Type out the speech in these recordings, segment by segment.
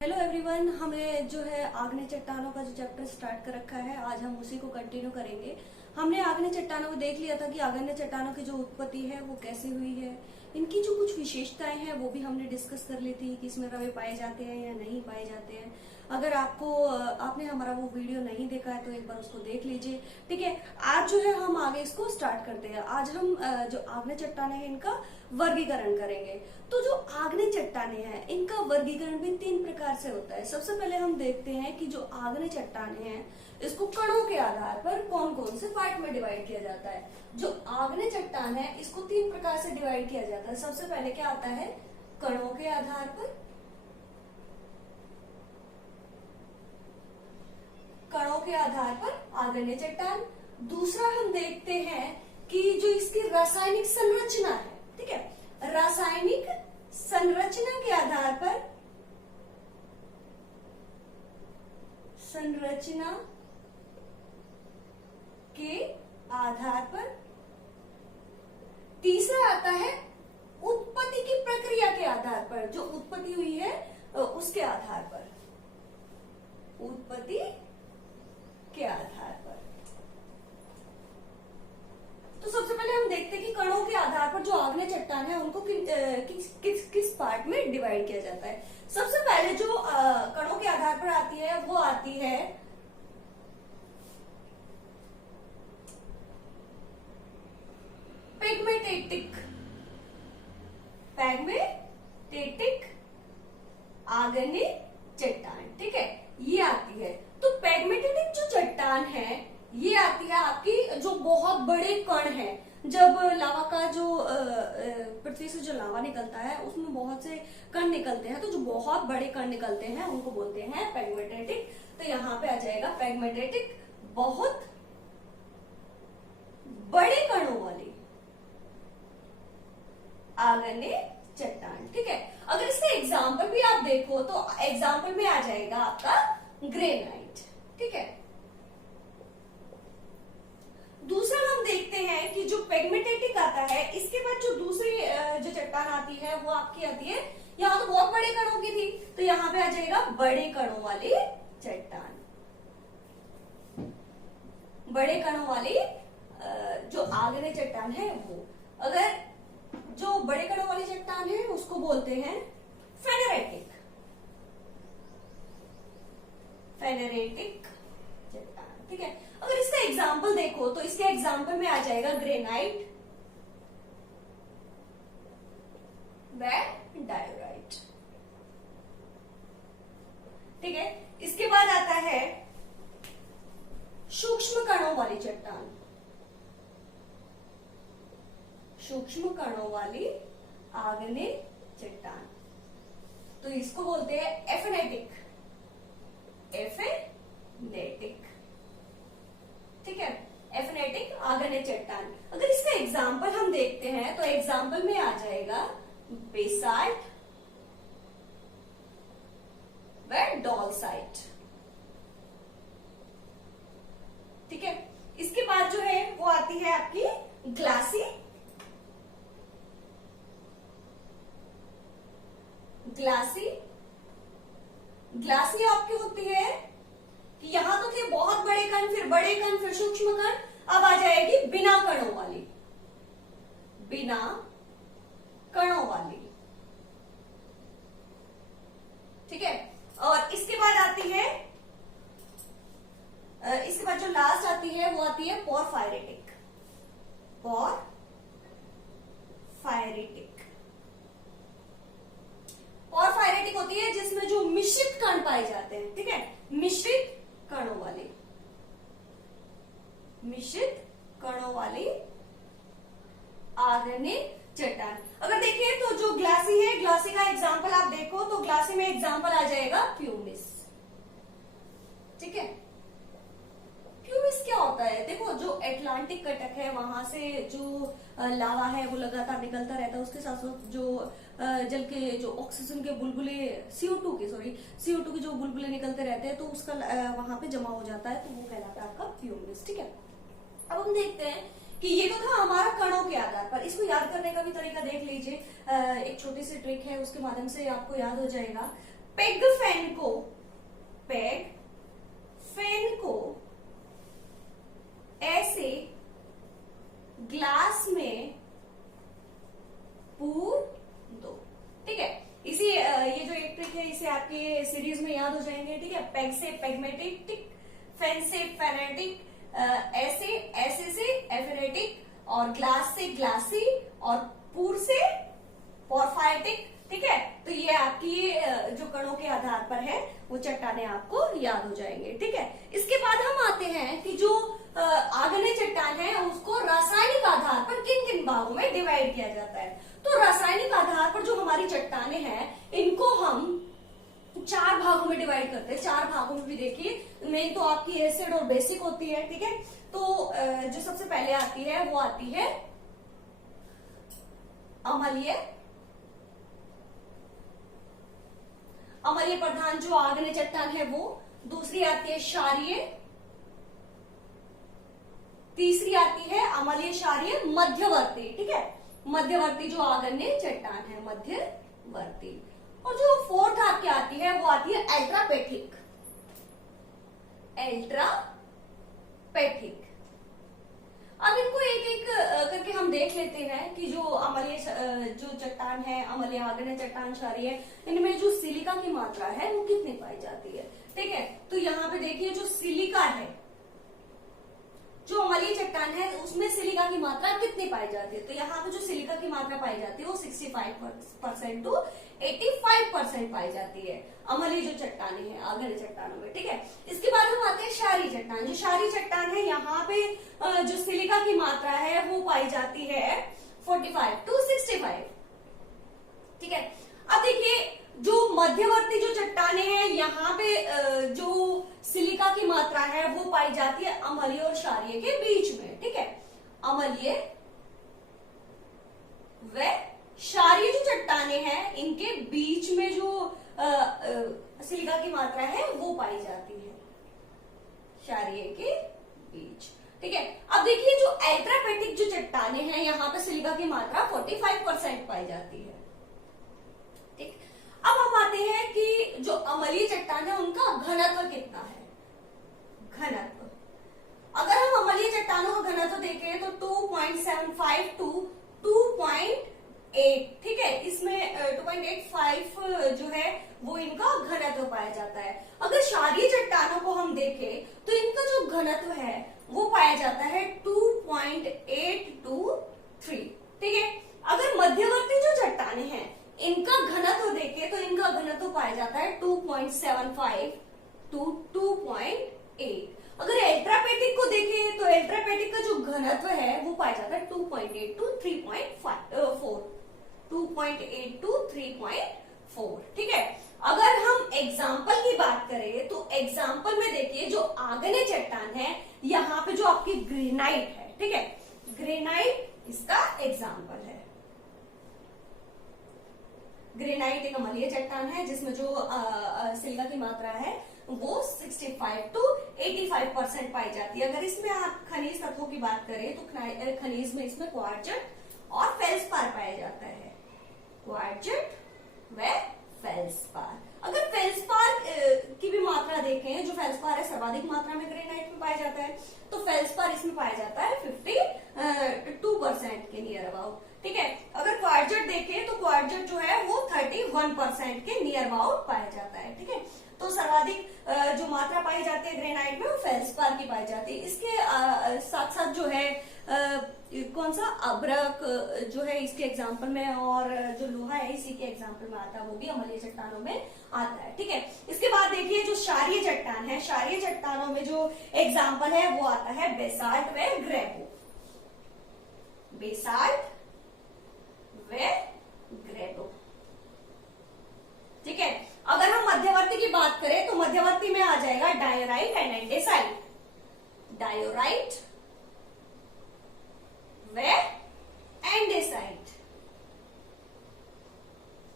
Hello everyone, हमें जो है आग्नेय चट्टानों का जो चैप्टर स्टार्ट कर रखा है, आज हम उसी को कंटिन्यू करेंगे। हमने आग्नेय चट्टानों को देख लिया था कि आग्नेय चट्टानों की जो उत्पत्ति है वो कैसे हुई है, इनकी जो कुछ विशेषताएं हैं वो भी हमने डिस्कस कर ली थी कि इसमें रवे पाए जाते हैं या नहीं पाए जाते हैं। अगर आपने हमारा वो वीडियो नहीं देखा है तो एक बार उसको देख लीजिए। ठीक है, आज जो है हम आगे इसको स्टार्ट करते हैं। आज हम जो आग्नेय चट्टाने हैं इनका वर्गीकरण करेंगे। तो जो आग्नेय चट्टाने हैं इनका वर्गीकरण भी 3 प्रकार से होता है। सबसे पहले हम देखते हैं कि जो आग्नेय चट्टाने हैं इसको कणों के आधार पर कौन कौन से पार्ट में डिवाइड किया जाता है। जो आग्नेय चट्टान है इसको 3 प्रकार से डिवाइड किया जाता है। सबसे पहले क्या आता है, कणों के आधार पर, कणों के आधार पर आग्नेय चट्टान। दूसरा हम देखते हैं कि जो इसकी रासायनिक संरचना है, ठीक है, रासायनिक संरचना के आधार पर, संरचना के आधार पर। तीसरा आता है उत्पत्ति की प्रक्रिया के आधार पर, जो उत्पत्ति हुई है उसके आधार पर, उत्पत्ति के आधार पर। तो सबसे पहले हम देखते हैं कि कणों के आधार पर जो आग्नेय चट्टान है उनको किस पार्ट में डिवाइड किया जाता है। सबसे पहले जो कणों के आधार पर आती है वो आती है पैग्मेटेटिक, पैग्मेटेटिक आग्नेय चट्टान। ठीक है, ये आती है। तो पैग्मेटेटिक जो चट्टान है ये आती है आपकी जो बहुत बड़े कण है। जब लावा का जो पृथ्वी से जो लावा निकलता है उसमें बहुत से कण निकलते हैं, तो जो बहुत बड़े कण निकलते हैं उनको बोलते हैं पैग्मेटेटिक। तो यहाँ पे आ जाएगा पैग्मेटेटिक, बहुत बड़े कणों वाली आग्नेय चट्टान। ठीक है, अगर इसका एग्जाम्पल भी आप देखो तो एग्जाम्पल में आ जाएगा आपका ग्रेनाइट। ठीक है, दूसरा हम देखते हैं कि जो पैग्मेटेटिक आता है इसके बाद जो दूसरी जो चट्टान आती है वो आपकी आती है, यहाँ तो बहुत बड़े कणों की थी तो यहाँ पे आ जाएगा बड़े कणों वाली चट्टान। बड़े कणों वाली जो आग्नेय चट्टान है वो, अगर जो बड़े कणों वाली चट्टान है उसको बोलते हैं फेनेरेटिक, फेनेरेटिक चट्टान। ठीक है, अगर इसका एग्जाम्पल देखो तो इसके एग्जाम्पल में आ जाएगा ग्रेनाइट व डायोराइट। ठीक है, इसके बाद आता है सूक्ष्म कणों वाली चट्टान, सूक्ष्म कणों वाली आग्नेय चट्टान। तो इसको बोलते हैं एफेनेटिक, एफेनेटिक। ठीक है, एफेनेटिक आग्नेय चट्टान। अगर इसका एग्जाम्पल हम देखते हैं तो एग्जाम्पल में आ जाएगा बेसाल्ट व डॉलसाइट। ठीक है, इसके बाद जो है वो आती है आपकी ग्लासी, ग्लासी। ग्लासी आपकी होती है कि यहां तो थे बहुत बड़े कण, फिर बड़े कण, फिर सूक्ष्म कण, अब आ जाएगी बिना कणों वाली, बिना कणों वाली। ठीक है, और इसके बाद आती है, इसके बाद जो लास्ट आती है वो आती है पोरफायरेटिक, पोरफायरेटिक। पोरफायरेटिक होती है जिसमें जो मिश्रित कण पाए जाते हैं। ठीक है, मिश्रित कणों वाली, मिश्रित कणों वाली आग्नेय चट्टान। अगर देखिए तो जो ग्लासी है, ग्लासी का एग्जांपल आप देखो तो ग्लासी में एग्जांपल आ जाएगा प्यूमिस। ठीक है, प्यूमिस क्या होता है, देखो जो अटलांटिक कटक है वहां से जो लावा है वो लगातार निकलता रहता है, उसके साथ साथ जो जल के जो ऑक्सीजन के बुलबुले, CO2 के जो बुलबुले निकलते रहते हैं तो उसका वहां पे जमा हो जाता है, तो वो कहलाता है आपका प्यूमिस। ठीक है, अब हम देखते हैं कि ये तो था हमारा कणों के आधार पर। इसको याद करने का भी तरीका देख लीजिए, एक छोटी सी ट्रिक है उसके माध्यम से आपको याद हो जाएगा। पेग फैन को, पेग फैन को ऐसे ग्लास में पूर दो। ठीक है, इसी ये जो एक ट्रिक है इसे आपके सीरीज में याद हो जाएंगे। ठीक है, पेग से पेगमेटिक, फैन से फेनेटिक, ऐसे ऐसे से एफेनेटिक, और ग्लास से ग्लासी, और पूर से पोरफाइटिक। ठीक है, तो ये आपकी जो कणों के आधार पर है वो चट्टाने आपको याद हो जाएंगे। ठीक है, इसके बाद हम आते हैं कि जो आग्नेय चट्टान है उसको रासायनिक आधार पर किन किन भागों में डिवाइड किया जाता है। तो रासायनिक आधार पर जो हमारी चट्टाने हैं इनको हम 4 भागों में डिवाइड करते हैं। 4 भागों में भी देखिए, मेन तो आपकी एसिड और बेसिक होती है। ठीक है, तो जो सबसे पहले आती है वो आती है अम्लीय, अम्लीय प्रधान जो आग्नेय चट्टान है वो। दूसरी आती है क्षारीय, तीसरी आती है अम्लीय क्षारीय मध्यवर्ती। ठीक है, मध्यवर्ती जो आग्नेय चट्टान है, मध्यवर्ती। और जो फोर्थ आपकी आती है वो आती है अल्ट्रापेथिक, अल्ट्रापेथिक। अब इनको एक एक करके हम देख लेते हैं कि जो अम्लीय जो चट्टान है, अम्लीय आग्नेय चट्टान, क्षारीय, इनमें जो सिलिका की मात्रा है वो कितनी पाई जाती है। ठीक है, तो यहाँ पे देखिए जो सिलिका है, जो अम्लीय चट्टान है उसमें सिलिका की मात्रा कितनी पाई जाती है। तो यहाँ पे जो सिलिका की मात्रा पाई जाती है वो 65% टू 85% पाई जाती है अम्लीय जो चट्टाने हैं आग्नेय चट्टानों में। ठीक है, इसके बाद हम आते हैं क्षारीय चट्टान। जो क्षारीय चट्टान है यहाँ पे जो सिलिका की मात्रा है वो पाई जाती है 45 टू 65। ठीक है, अब देखिए जो मध्यवर्ती जो चट्टाने हैं यहाँ पे जो सिलिका की मात्रा है वो पाई जाती है अम्लीय और क्षारीय के बीच में। ठीक है, अम्लीय व क्षारीय जो चट्टाने हैं इनके बीच में जो सिलिका की मात्रा है वो पाई जाती है क्षारीय के बीच। ठीक है, अब देखिए जो अल्ट्रापेथिक जो चट्टाने हैं यहाँ पे सिलिका की मात्रा 45% पाई जाती है। ठीक, अब हम आते हैं कि जो अम्लीय चट्टान है उनका घनत्व कितना है। घनत्व, अगर हम अम्लीय चट्टानों का घनत्व देखें तो 2.75 टू 2.8। ठीक है, इसमें 2.85 जो है वो इनका घनत्व पाया जाता है। अगर क्षारीय चट्टानों को हम देखें तो इनका जो घनत्व है वो पाया जाता है 2.8 टू 3। ठीक है, अगर मध्यवर्ती जो चट्टाने हैं इनका घनत्व देखें तो इनका घनत्व पाया जाता है 2.75 टू 2.8। अगर अल्ट्रापेथिक को देखें तो अल्ट्रापेथिक का जो घनत्व है वो पाया जाता है 2.8 टू 3.4, 2.8 टू 3.4। ठीक है, अगर हम एग्जाम्पल की बात करें तो एग्जाम्पल में देखिए जो आग्नेय चट्टान है यहाँ पे जो आपकी ग्रेनाइट है। ठीक है, ग्रेनाइट इसका एग्जाम्पल है। ग्रेनाइट एक अम्लीय चट्टान है जिसमें जो सिलिका की मात्रा है वो 65 टू 85% पाई जाती है। अगर इसमें आप खनिज तत्वों की बात करें तो खनिज में इसमें क्वार्ट्ज और फेल्सपार पाया जाता है, क्वार्ट्ज व फेल्सपार। अगर फेल्सपार की भी मात्रा देखें, जो फेल्सपार है सर्वाधिक मात्रा में ग्रेनाइट में पाया जाता है, तो फेल्सपार इसमें पाया जाता है 52% के नियर अबाउट। ठीक है, अगर क्वार्ट्ज देखें तो क्वार्ट्ज जो है वो 31% के नियर अबाउट पाया जाता है। ठीक है, तो सर्वाधिक जो मात्रा पाई जाती है ग्रेनाइट में वो फेल्सपार की पाई जाती है। इसके साथ साथ जो है कौन सा अभ्रक जो है इसके एग्जाम्पल में, और जो लोहा है इसी के एग्जाम्पल में आता है, वो भी अम्लीय चट्टानों में आता है। ठीक है, इसके बाद देखिए जो क्षारीय चट्टान है, क्षारीय चट्टानों में जो एग्जाम्पल है वो आता है बेसाल्ट व ग्रेबो, बेसाल्ट व ग्रेबो। ठीक है, अगर हम मध्यवर्ती की बात करें तो मध्यवर्ती में आ जाएगा डायोराइट एंड एंडेसाइट, डायोराइट व एंडेसाइट।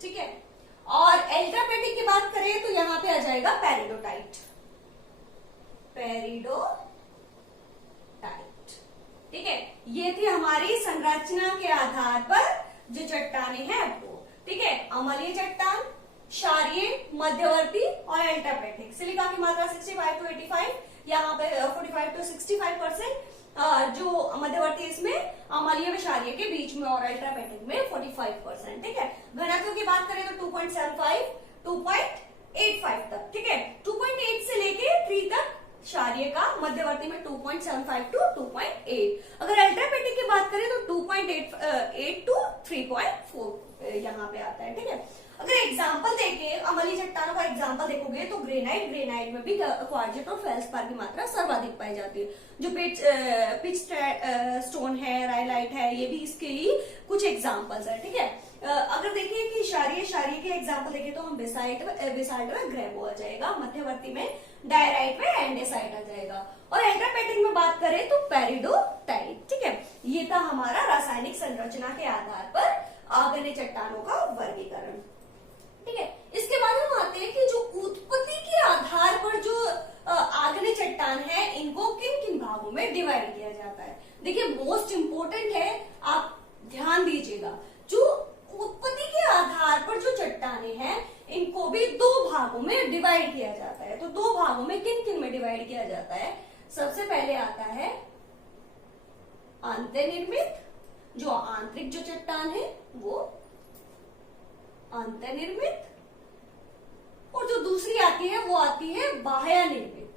ठीक है, और एल्ट्रापेटिक की बात करें तो यहां पे आ जाएगा पेरिडोटाइट, पेरिडोटाइट। ठीक है, ये थी हमारी संरचना के आधार पर जो चट्टाने हैं वो। ठीक है, अम्लीय चट्टान, क्षारीय, मध्यवर्ती और एल्ट्रापेटिक। सिलिका की मात्रा 65 to 85, यहाँ पे 45 to 65%, जो मध्यवर्ती इसमें अम्लीय व क्षारीय के बीच में और अल्ट्रापेटिक में 45%। ठीक है। घनत्व की बात करें तो 2.75 2.85 तक। ठीक है। 2.8 से लेके 3 तक क्षारीय का, मध्यवर्ती में 2.75 to 2.8। अगर अल्ट्रापेटिक की बात करें तो 2.8 to 3.4 यहाँ पे आता है। ठीक है। अगर एग्जाम्पल देखे, अम्लीय चट्टानों का एग्जाम्पल देखोगे तो ग्रेनाइट में भी क्वार्जिट और फेल्सपार की मात्रा सर्वाधिक पाई जाती है। जो पिच स्टोन है, राइलाइट है, ये भी इसके ही कुछ एग्जाम्पल्स है। ठीक है। अगर देखिए कि क्षारीय के एग्जाम्पल देखें तो हम बेसाल्ट में ग्रेवो आ जाएगा, मध्यवर्ती में डायराइट में एंडेसाइट आ जाएगा, और एल्ट्रापेटिक में बात करें तो पेरिडोटाइट। ठीक है। ये था हमारा रासायनिक संरचना के आधार पर आग्नेय चट्टानों का वर्गीकरण। ठीक है। इसके बाद हम आते हैं कि जो उत्पत्ति के आधार पर जो आग्नेय चट्टान है, इनको किन किन भागों में डिवाइड किया जाता है। देखिए मोस्ट इंपोर्टेंट है, आप ध्यान दीजिएगा। जो उत्पत्ति के आधार पर जो चट्टाने हैं, इनको भी 2 भागों में डिवाइड किया जाता है। तो 2 भागों में किन किन में डिवाइड किया जाता है? सबसे पहले आता है अंतर्निर्मित, जो आंतरिक जो चट्टान है वो अंतर्निर्मित, और जो दूसरी आती है वो आती है बाह्य निर्मित।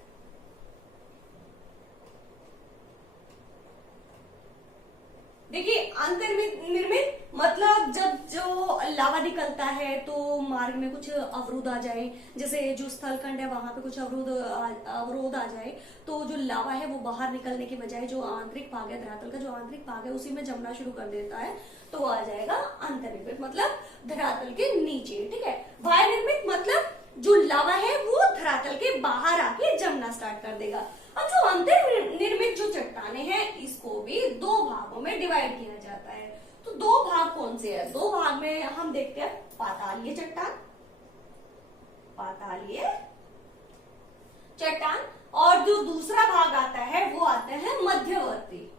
देखिए अंतर्निर्मित मतलब जब जो लावा निकलता है तो मार्ग में कुछ अवरोध आ जाए, जैसे जो स्थलखंड है वहां पे कुछ अवरोध आ जाए, तो जो लावा है वो बाहर निकलने की बजाय जो आंतरिक भाग है, धरातल का जो आंतरिक भाग है उसी में जमना शुरू कर देता है, तो वो आ जाएगा अंतर्निर्मित, मतलब धरातल के नीचे। ठीक है। बाह्य निर्मित मतलब जो लावा है वो धरातल के बाहर आके जमना स्टार्ट कर देगा। अब जो अंतर्निर्मित जो चट्टाने हैं, इसको भी 2 भागों में डिवाइड किया जाता है। तो 2 भाग कौन से हैं? 2 भाग में हम देखते हैं पातालीय चट्टान, और जो दूसरा भाग आता है वो आता है मध्यवर्ती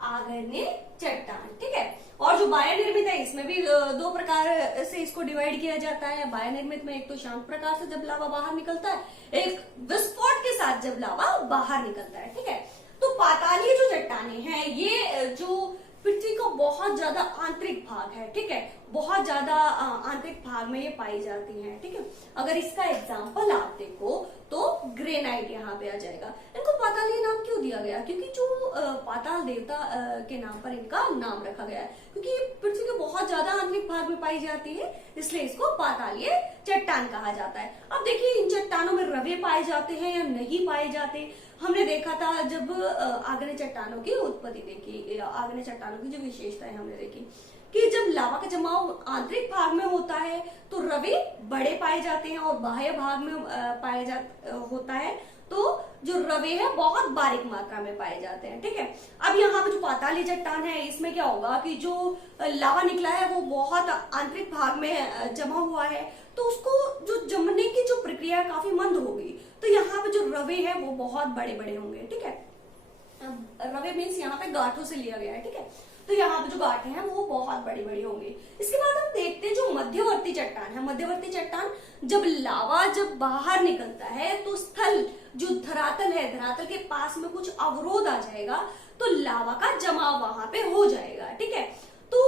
आग्नेय चट्टान। ठीक है। और जो बाह्य निर्मित है, इसमें भी 2 प्रकार से इसको डिवाइड किया जाता है। बाह्य निर्मित में एक तो शांत प्रकार से जब लावा बाहर निकलता है, एक विस्फोट के साथ जब लावा बाहर निकलता है। ठीक है। तो पातालीय जो चट्टाने हैं, ये जो पृथ्वी का बहुत ज्यादा आंतरिक भाग है। ठीक है। बहुत ज्यादा आंतरिक भाग में ये पाई जाती हैं। ठीक है। अगर इसका एग्जाम्पल आप देखो तो ग्रेनाइट यहाँ पे आ जाएगा। इनको पातालीय नाम क्यों दिया गया? क्योंकि जो पाताल देवता के नाम पर इनका नाम रखा गया है, क्योंकि ये पृथ्वी के बहुत ज्यादा आंतरिक भाग में पाई जाती है, इसलिए इसको पातालीय चट्टान कहा जाता है। अब देखिए इन चट्टानों में रवे पाए जाते हैं या नहीं पाए जाते। हमने देखा था जब आग्नेय चट्टानों की उत्पत्ति देखी, आग्नेय चट्टानों की जो विशेषताएं हमने देखी कि जब लावा का जमाव आंतरिक भाग में होता है तो रवे बड़े पाए जाते हैं, और बाह्य भाग में होता है तो जो रवे है बहुत बारीक मात्रा में पाए जाते हैं। ठीक है। अब यहाँ पे जो पातालीय चट्टान है, इसमें क्या होगा कि जो लावा निकला है वो बहुत आंतरिक भाग में जमा हुआ है, तो उसको जो जमने की जो प्रक्रिया काफी मंद होगी, तो यहाँ पे जो रवे है वो बहुत बड़े बड़े होंगे। ठीक है। रवे मीन्स यहाँ पे गांठों से लिया गया है। ठीक है। तो यहाँ पे जो गांठें हैं वो बहुत बड़ी बड़ी होंगी। इसके बाद हम देखते हैं जो मध्यवर्ती चट्टान है। मध्यवर्ती चट्टान जब लावा बाहर निकलता है तो स्थल जो धरातल है, धरातल के पास में कुछ अवरोध आ जाएगा, तो लावा का जमाव वहां पे हो जाएगा। ठीक है। तो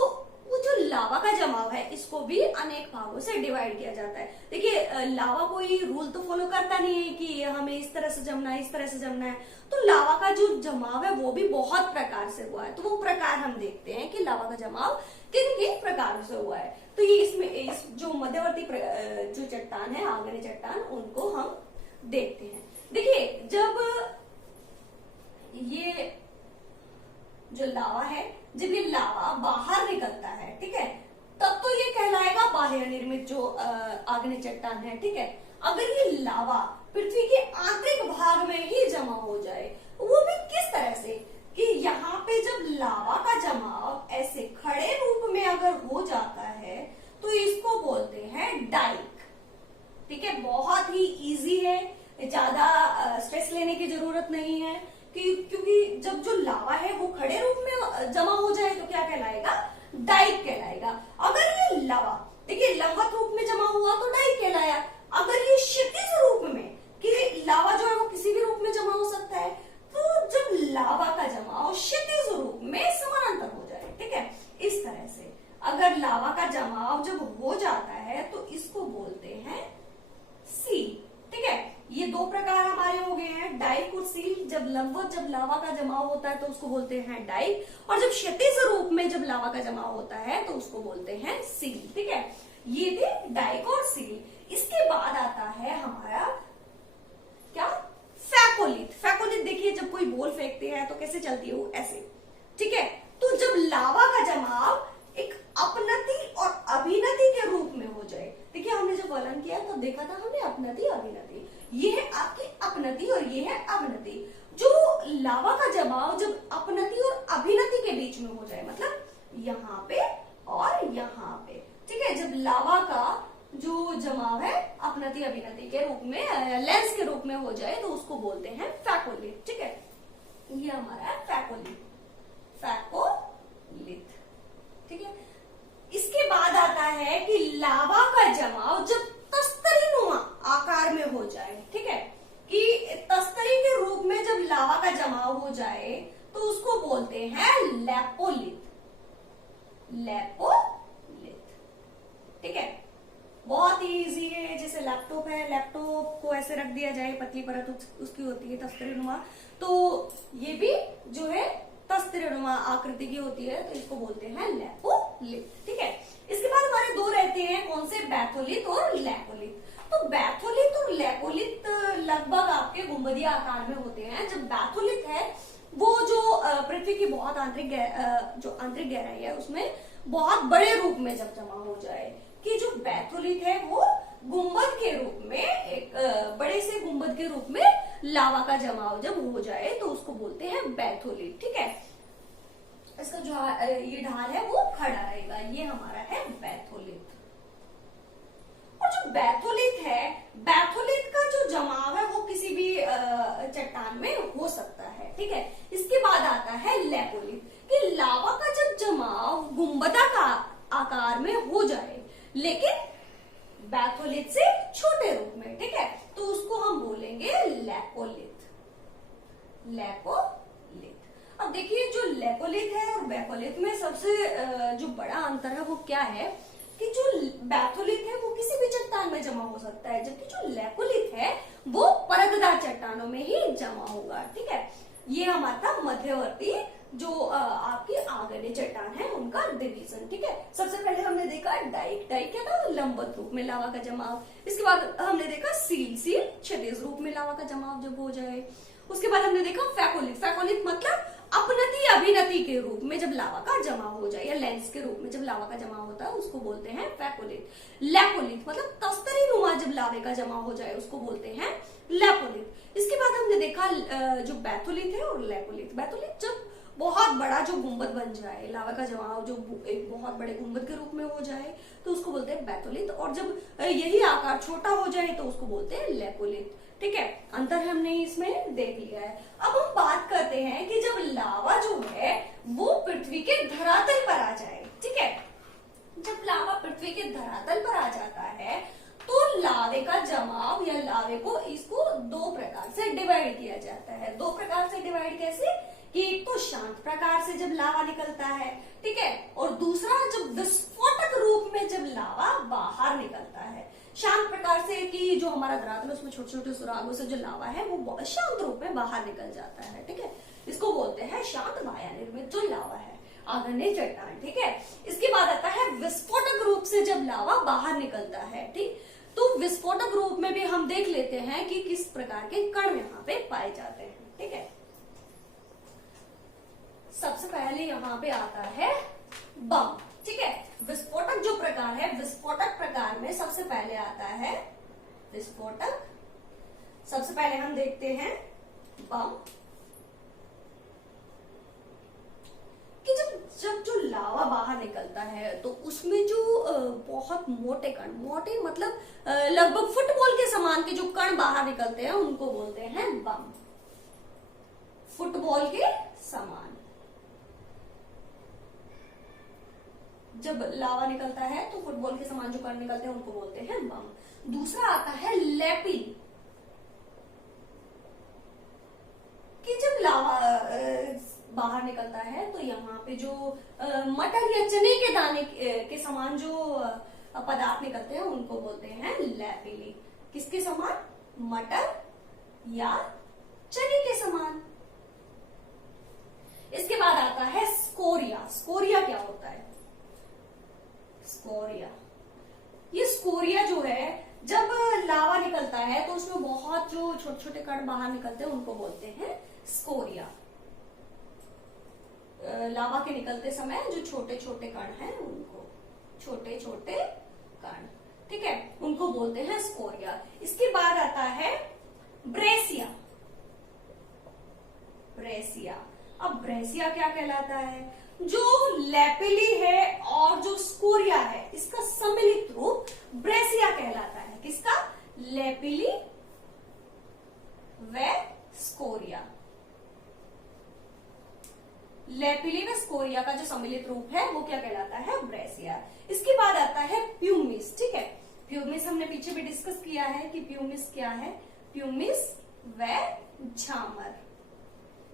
वो जो लावा का जमाव है, इसको भी अनेक भागों से डिवाइड किया जाता है। देखिए लावा कोई रूल तो फॉलो करता नहीं है कि हमें इस तरह से जमना है, इस तरह से जमना है। तो लावा का जो जमाव है वो भी बहुत प्रकार से हुआ है। तो वो प्रकार हम देखते हैं कि लावा का जमाव किन किन प्रकारों से हुआ है। तो ये इस जो मध्यवर्ती जो चट्टान है, आग्नेय चट्टान, उनको हम देखते हैं। देखिए जब ये जो लावा है, जब ये लावा बाहर निकलता है, ठीक है, तब तो ये कहलाएगा बाह्य निर्मित जो आग्नेय चट्टान है। ठीक है। अगर ये लावा पृथ्वी के आंतरिक भाग में ही जमा हो जाए, वो भी किस तरह से कि यहाँ पे जब लावा का जमाव ऐसे खड़े रूप में अगर हो जाता है तो इसको बोलते हैं डाइक। ठीक है। बहुत ही इजी है, ज्यादा स्ट्रेस लेने की जरूरत नहीं है क्योंकि जब जो लावा है वो खड़े रूप में जमा हो जाए तो क्या कहलाएगा? डाइक कहलाएगा। अगर ये लावा, देखिए का जमाव होता है तो उसको बोलते हैं डाइक, और जब क्षैतिज रूप में जब लावा का जमाव होता है तो उसको बोलते हैं सील। ठीक है, ये थे डाइक और सील। इसके बाद आता है हमारा क्या, फैकोलिथ। फैकोलिथ देखिए, जब कोई बॉल फेंकते हैं तो कैसे चलती है वो, ऐसे। ठीक है, तो जब लावा का जमाव एक अपनति और अभिनति के रूप में हो जाए, देखिए हमने जब वर्णन किया तो देखा था हमने अपनति अभिनति, ये है आपकी अपनति और ये है अभिनति। जो लावा का जमाव जब अपनति और अभिनति के बीच में हो जाए, मतलब यहाँ पे और यहाँ पे, ठीक है, जब लावा का जो जमाव है अपनति अभिनति के रूप में, लेंस के रूप में हो जाए तो उसको बोलते हैं फैकोलिथ। ठीक है, ये हमारा है फैकोलिथ, फैकोलिथ। ठीक है, इसके बाद आता है कि लावा का जमाव जब तस्तरीनुमा आकार में हो जाए, ठीक है, कि तस्तरी के रूप में जब लावा का जमाव हो जाए तो उसको बोलते हैं लेपोलिथ, लेपोलिथ। ठीक है, बहुत ही इजी है, जैसे लैपटॉप है, लैपटॉप को ऐसे रख दिया जाए, पतली परत उसकी होती है तस्तरीनुमा, तो ये भी जो है तस्तरीनुमा आकृति की होती है, तो इसको बोलते हैं लेपोलिथ। ठीक है, इसके बाद हमारे दो रहते हैं, कौन से, बैथोलिथ और लेपोलिथ। तो बैथोलिथ और लेपोलिथ लगभग आपके गुंबदीय आकार में होते हैं। जब बैथोलिथ है वो जो पृथ्वी की बहुत जो आंतरिक गहराई है उसमें बहुत बड़े रूप में जब जमा हो जाए, कि जो बैथोलिथ है वो गुंबद के रूप में, एक बड़े से गुंबद के रूप में लावा का जमाव जब हो जाए तो उसको बोलते हैं बैथोलिथ। ठीक है, इसका जो ये ढाल है वो खड़ा रहेगा, ये हमारा है बैथोलिथ। और जो बैथोलिथ है, बैथोलिथ का जो जमाव है वो किसी भी चट्टान में हो सकता है। ठीक है, इसके बाद आता है लेपोलिथ, कि लावा का जब जमाव गुंबदाकार आकार में हो जाए लेकिन बैथोलिथ से छोटे रूप में, ठीक है, तो उसको हम बोलेंगे लेपोलिथ, लेपोलिथ। अब देखिए, जो लेपोलिथ है और बैथोलिथ में सबसे जो बड़ा अंतर है वो क्या है, कि जो बैथोलिथ है वो किसी भी चट्टान में जमा हो सकता है, जबकि जो लेपोलिथ है वो परतदार चट्टानों में ही जमा होगा। ठीक है, ये हमारा मध्यवर्ती जो आपकी आग्नेय चट्टान है उनका डिवीजन। ठीक है, सबसे पहले हमने देखा डाइक, डाइक क्या था, लंबवत रूप में लावा का जमाव। इसके बाद हमने देखा सील, सील क्षैतिज रूप में लावा का जमाव जब हो जाए। उसके बाद हमने देखा फैकोलिथ, फैकोलिथ मतलब अपनति अभिनति के रूप में जब लावा का जमाव हो जाए, या लेंस के रूप में जब लावा का जमाव होता है उसको बोलते हैं फैकोलिथ। लेपोलिथ मतलब तस्तरीनुमा जब लावे का जमाव हो जाए उसको बोलते हैं लेपोलिथ। इसके बाद हमने देखा जो बैथोलिथ है और लेपोलिथ। बैथोलिथ जब बहुत बड़ा जो गुंबद बन जाए, लावा का जमाव जो एक बहुत बड़े गुंबद के रूप में हो जाए तो उसको बोलते हैं बैथोलिथ, और जब यही आकार छोटा हो जाए तो उसको बोलते हैं लेपोलिथ। ठीक है, अंतर हमने इसमें देख लिया है। अब हम बात करते हैं कि जब लावा जो है वो पृथ्वी के धरातल पर आ जाए, ठीक है, जब लावा पृथ्वी के धरातल पर आ जाता है तो लावे का जमाव या लावे को इसको दो प्रकार से डिवाइड किया जाता है। दो प्रकार से डिवाइड कैसे, कि एक तो शांत प्रकार से जब लावा निकलता है, ठीक है, और दूसरा जब विस्फोटक रूप में जब लावा बाहर निकलता है। शांत प्रकार से कि जो हमारा धरातल उसमें छोटे छोटे सुरागों से जो लावा है वो शांत रूप में बाहर निकल जाता है। ठीक है, इसको बोलते हैं शांत वाया निर्मित जो लावा है, आग्नेय चट्टान। ठीक है, इसके बाद आता है विस्फोटक रूप से जब लावा बाहर निकलता है। ठीक, तो विस्फोटक रूप में भी हम देख लेते हैं कि किस प्रकार के कण यहाँ पे पाए जाते हैं। ठीक है, सबसे पहले यहाँ पे आता है बम। ठीक है, विस्फोटक जो प्रकार है, विस्फोटक प्रकार में सबसे पहले आता है विस्फोटक। सबसे पहले हम देखते हैं बम, कि जब जो लावा बाहर निकलता है तो उसमें जो बहुत मोटे कण, मोटे मतलब लगभग फुटबॉल के समान के जो कण बाहर निकलते हैं उनको बोलते हैं बम। फुटबॉल के समान जब लावा निकलता है तो फुटबॉल के समान जो कण निकलते हैं उनको बोलते हैं बम। दूसरा आता है लेपी, कि जब लावा बाहर निकलता है तो यहाँ पे जो मटर या चने के दाने के समान जो पदार्थ निकलते हैं उनको बोलते हैं लैपिली। किसके समान, मटर या चने के समान। स्कोरिया क्या होता है? स्कोरिया, ये स्कोरिया जो है, जब लावा निकलता है तो उसमें बहुत जो छोटे छोटे कण बाहर निकलते हैं उनको बोलते हैं स्कोरिया। लावा के निकलते समय जो छोटे छोटे कण हैं उनको, छोटे छोटे कण, ठीक है, उनको बोलते हैं स्कोरिया। इसके बाद आता है ब्रेसिया। ब्रेसिया, अब ब्रेसिया क्या कहलाता है? जो लैपिली है और जो स्कोरिया है, इसका सम्मिलित रूप ब्रेसिया कहलाता है। किसका? लैपिली व स्कोरिया। लैपिली व स्कोरिया का जो सम्मिलित रूप है वो क्या कहलाता है? ब्रेसिया। इसके बाद आता है प्यूमिस, ठीक है। प्यूमिस हमने पीछे भी डिस्कस किया है कि प्यूमिस क्या है। प्यूमिस व झामर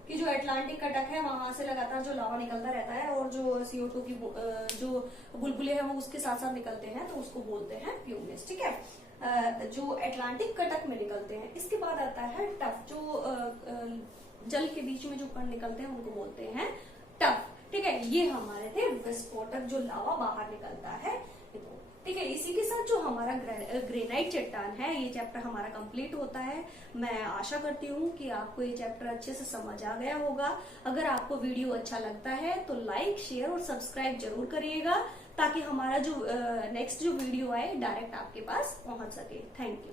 कि जो अटलांटिक कटक है वहां से लगातार जो लावा निकलता रहता है और जो CO2 की जो बुलबुले हैं वो उसके साथ साथ निकलते हैं, तो उसको बोलते हैं प्यूमिस, ठीक है, जो अटलांटिक कटक में निकलते हैं। इसके बाद आता है टफ, जो जल के बीच में जो कण निकलते हैं उनको बोलते हैं टफ, ठीक है। ये हमारे थे विस्फोटक, जो लावा बाहर निकलता है, ठीक है। इसी के साथ जो हमारा ग्रेनाइट चट्टान है, ये चैप्टर हमारा कंप्लीट होता है। मैं आशा करती हूँ कि आपको ये चैप्टर अच्छे से समझ आ गया होगा। अगर आपको वीडियो अच्छा लगता है तो लाइक, शेयर और सब्सक्राइब जरूर करिएगा, ताकि हमारा जो नेक्स्ट जो वीडियो आए डायरेक्ट आपके पास पहुंच सके। Thank you.